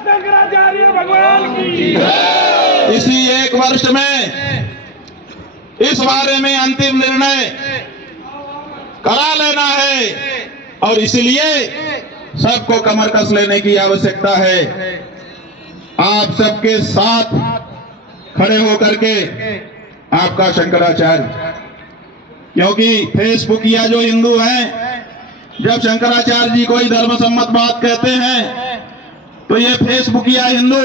शंकराचार्य भगवान की। इसी एक वर्ष में इस बारे में अंतिम निर्णय करा लेना है और इसलिए सबको कमर कस लेने की आवश्यकता है। आप सबके साथ खड़े होकर के आपका शंकराचार्य, क्योंकि फेसबुकिया जो हिंदू हैं, जब शंकराचार्य जी कोई धर्म सम्मत बात कहते हैं तो ये फेसबुकिया हिंदू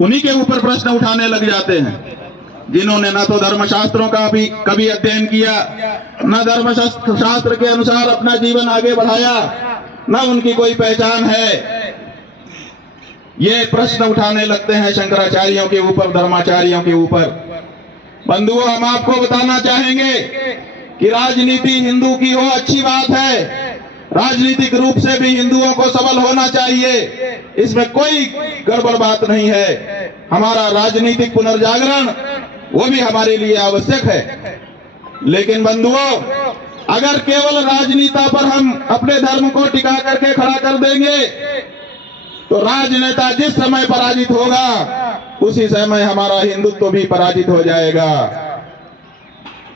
उन्हीं के ऊपर प्रश्न उठाने लग जाते हैं, जिन्होंने न तो धर्मशास्त्रों का भी कभी अध्ययन किया, न धर्मशास्त्र के अनुसार अपना जीवन आगे बढ़ाया, न उनकी कोई पहचान है। ये प्रश्न उठाने लगते हैं शंकराचार्यों के ऊपर, धर्माचार्यों के ऊपर। बंधुओं, हम आपको बताना चाहेंगे कि राजनीति हिंदू की हो अच्छी बात है, राजनीतिक रूप से भी हिंदुओं को सबल होना चाहिए, इसमें कोई गड़बड़ बात नहीं है। हमारा राजनीतिक पुनर्जागरण वो भी हमारे लिए आवश्यक है। लेकिन बंधुओं, अगर केवल राजनीति पर हम अपने धर्म को टिका करके खड़ा कर देंगे तो राजनेता जिस समय पराजित होगा उसी समय हमारा हिंदुत्व भी पराजित हो जाएगा।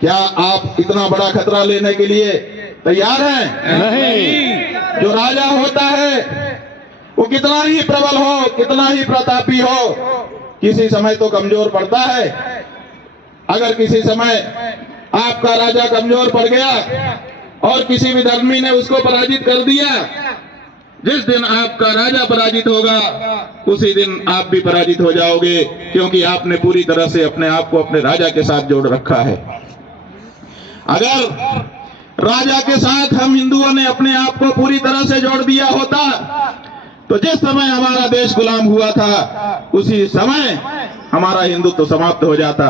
क्या आप इतना बड़ा खतरा लेने के लिए तैयार हैं? नहीं। जो राजा होता है वो कितना ही प्रबल हो, कितना ही प्रतापी हो, किसी समय तो कमजोर पड़ता है। अगर किसी समय आपका राजा कमजोर पड़ गया और किसी विधर्मी ने उसको पराजित कर दिया, जिस दिन आपका राजा पराजित होगा उसी दिन आप भी पराजित हो जाओगे, क्योंकि आपने पूरी तरह से अपने आप को अपने राजा के साथ जोड़ रखा है। अगर राजा के साथ हम हिंदुओं ने अपने आप को पूरी तरह से जोड़ दिया होता तो जिस समय हमारा देश गुलाम हुआ था उसी समय हमारा हिंदुत्व समाप्त हो जाता।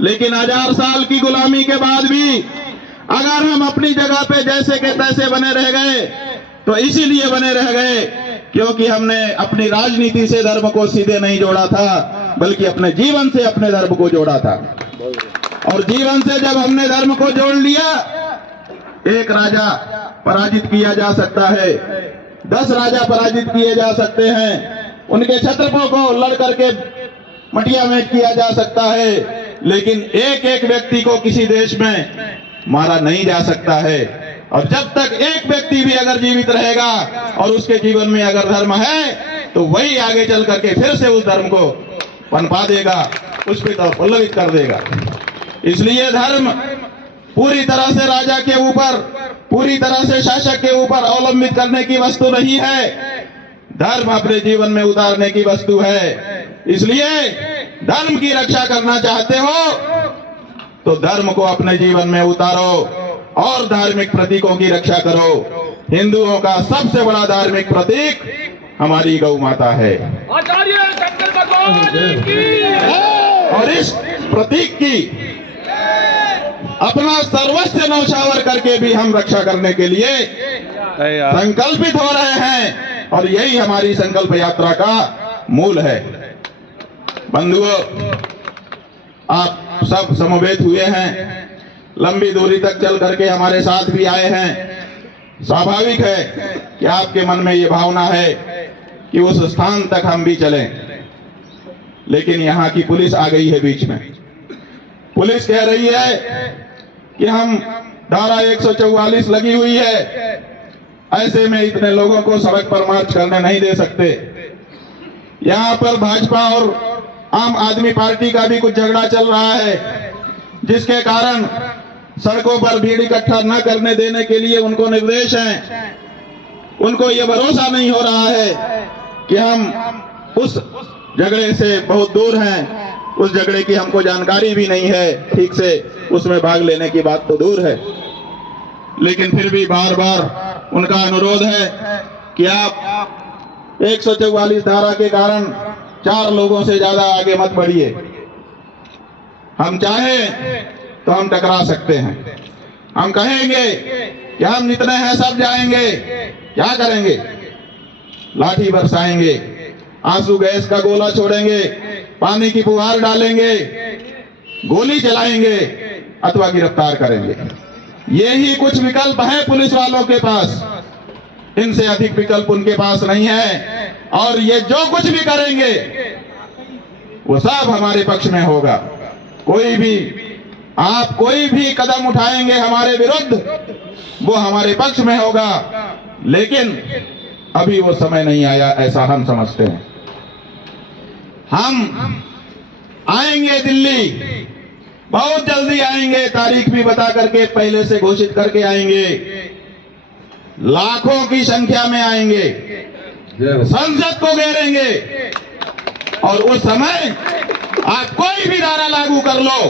लेकिन 1000 साल की गुलामी के बाद भी अगर हम अपनी जगह पे जैसे के तैसे बने रह गए तो इसीलिए बने रह गए क्योंकि हमने अपनी राजनीति से धर्म को सीधे नहीं जोड़ा था, बल्कि अपने जीवन से अपने धर्म को जोड़ा था। और जीवन से जब हमने धर्म को जोड़ लिया, एक राजा पराजित किया जा सकता है, 10 राजा पराजित किए जा सकते हैं, उनके क्षत्रपों को लड़ करके मटिया में किया जा सकता है, लेकिन एक एक व्यक्ति को किसी देश में मारा नहीं जा सकता है। और जब तक एक व्यक्ति भी अगर जीवित रहेगा और उसके जीवन में अगर धर्म है तो वही आगे चल करके फिर से उस धर्म को पनपा देगा, पुष्पित और पल्लवित कर देगा। इसलिए धर्म पूरी तरह से राजा के ऊपर, पूरी तरह से शासक के ऊपर अवलंबित करने की वस्तु नहीं है, धर्म अपने जीवन में उतारने की वस्तु है। इसलिए धर्म की रक्षा करना चाहते हो तो धर्म को अपने जीवन में उतारो और धार्मिक प्रतीकों की रक्षा करो। हिंदुओं का सबसे बड़ा धार्मिक प्रतीक हमारी गौ माता है आचार्य शंकर भगवान की। और इस प्रतीक की अपना सर्वस्व न्यौछावर करके भी हम रक्षा करने के लिए संकल्पित हो रहे हैं और यही हमारी संकल्प यात्रा का मूल है। बंधुओं, आप सब समवेत हुए हैं, लंबी दूरी तक चल करके हमारे साथ भी आए हैं। स्वाभाविक है कि आपके मन में ये भावना है कि उस स्थान तक हम भी चलें, लेकिन यहाँ की पुलिस आ गई है बीच में। पुलिस कह रही है कि हम धारा 144 लगी हुई है, ऐसे में इतने लोगों को सड़क पर मार्च करने नहीं दे सकते। यहाँ पर भाजपा और आम आदमी पार्टी का भी कुछ झगड़ा चल रहा है, जिसके कारण सड़कों पर भीड़ इकट्ठा न करने देने के लिए उनको निर्देश हैं। उनको ये भरोसा नहीं हो रहा है कि हम उस झगड़े से बहुत दूर हैं, उस झगड़े की हमको जानकारी भी नहीं है ठीक से, उसमें भाग लेने की बात तो दूर है। लेकिन फिर भी बार बार उनका अनुरोध है कि आप 144 धारा के कारण 4 लोगों से ज्यादा आगे मत बढ़िए। हम चाहें तो हम टकरा सकते हैं, हम कहेंगे कि हम जितने हैं सब जाएंगे, क्या करेंगे? लाठी बरसाएंगे, आंसू गैस का गोला छोड़ेंगे, पानी की फुहार डालेंगे, गोली चलाएंगे अथवा गिरफ्तार करेंगे। यही कुछ विकल्प है पुलिस वालों के पास, इनसे अधिक विकल्प उनके पास नहीं है। और ये जो कुछ भी करेंगे वो सब हमारे पक्ष में होगा। आप कोई भी कदम उठाएंगे हमारे विरुद्ध, वो हमारे पक्ष में होगा। लेकिन अभी वो समय नहीं आया, ऐसा हम समझते हैं। हम आएंगे दिल्ली, बहुत जल्दी आएंगे, तारीख भी बता करके पहले से घोषित करके आएंगे। लाखों की संख्या में आएंगे, संसद को घेरेंगे, और उस समय आप कोई भी धारा लागू कर लो,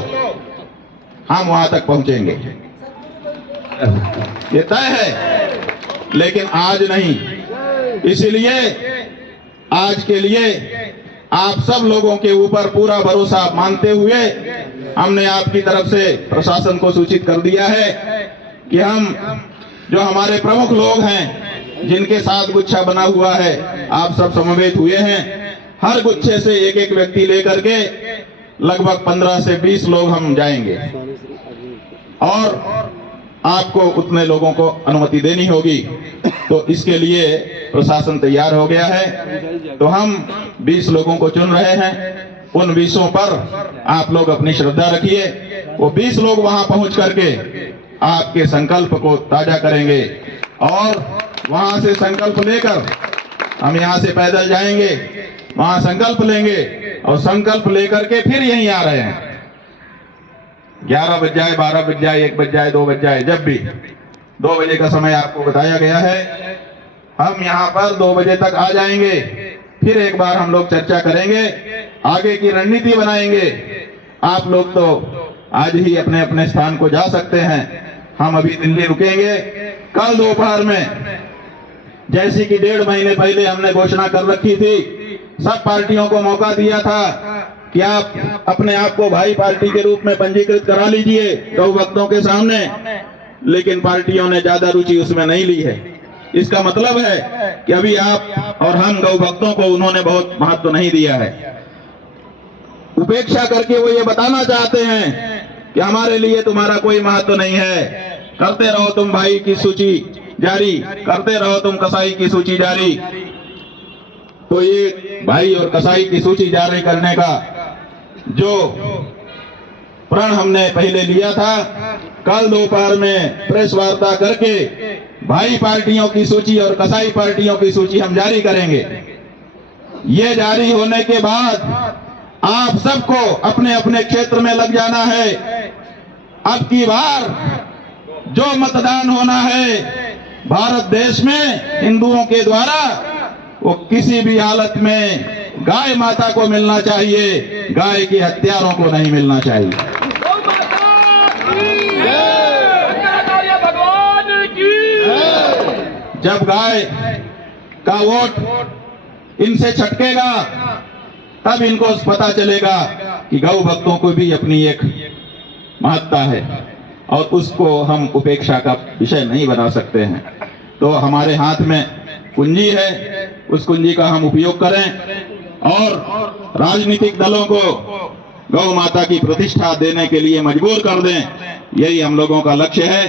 हम वहां तक पहुंचेंगे, ये तय है। लेकिन आज नहीं, इसलिए आज के लिए आप सब लोगों के ऊपर पूरा भरोसा मानते हुए हमने आपकी तरफ से प्रशासन को सूचित कर दिया है कि हम जो हमारे प्रमुख लोग हैं जिनके साथ गुच्छा बना हुआ है, आप सब समवेत हुए हैं। हर गुच्छे से एक एक व्यक्ति लेकर के लगभग 15 से 20 लोग हम जाएंगे, और आपको उतने लोगों को अनुमति देनी होगी। तो इसके लिए प्रशासन तैयार हो गया है। तो हम 20 लोगों को चुन रहे हैं। उन 20 पर आप लोग अपनी श्रद्धा रखिए। वो 20 लोग वहां पहुंच करके आपके संकल्प को ताजा करेंगे, और वहां से संकल्प लेकर हम यहां से पैदल जाएंगे, वहां संकल्प लेंगे, और संकल्प लेकर के फिर यहीं आ रहे हैं। 11 बज जाए, 12 बज जाए, 1 बज जाए, 2 बज जाए, जब भी 2 बजे का समय आपको बताया गया है, हम यहाँ पर 2 बजे तक आ जाएंगे। फिर एक बार हम लोग चर्चा करेंगे, आगे की रणनीति बनाएंगे। आप लोग तो आज ही अपने अपने स्थान को जा सकते हैं, हम अभी दिल्ली रुकेंगे। कल दोपहर में, जैसी कि 1.5 महीने पहले हमने घोषणा कर रखी थी, सब पार्टियों को मौका दिया था कि आप अपने आप को भाई पार्टी के रूप में पंजीकृत करा लीजिए गौ भक्तों के सामने, लेकिन पार्टियों ने ज्यादा रुचि उसमें नहीं ली है। इसका मतलब है कि अभी आप और हम गौ भक्तों को उन्होंने बहुत महत्व नहीं दिया है। उपेक्षा करके वो ये बताना चाहते हैं कि हमारे लिए तुम्हारा कोई महत्व नहीं है, करते रहो तुम भाई की सूची जारी, करते रहो तुम कसाई की सूची जारी। तो ये भाई और कसाई की सूची जारी करने का जो प्रण हमने पहले लिया था, कल दोपहर में प्रेस वार्ता करके भाई पार्टियों की सूची और कसाई पार्टियों की सूची हम जारी करेंगे। ये जारी होने के बाद आप सबको अपने अपने क्षेत्र में लग जाना है। अब की बार जो मतदान होना है भारत देश में हिंदुओं के द्वारा, वो किसी भी हालत में गाय माता को मिलना चाहिए, गाय के हत्यारों को नहीं मिलना चाहिए। गौ माता की जय, शंकराचार्य भगवान की जय। जब गाय का वोट इनसे छटकेगा, तब इनको पता चलेगा कि गौ भक्तों को भी अपनी एक महत्ता है, और उसको हम उपेक्षा का विषय नहीं बना सकते हैं। तो हमारे हाथ में कुंजी है, उस कुंजी का हम उपयोग करें, और राजनीतिक दलों को गौ माता की प्रतिष्ठा देने के लिए मजबूर कर दें। यही हम लोगों का लक्ष्य है।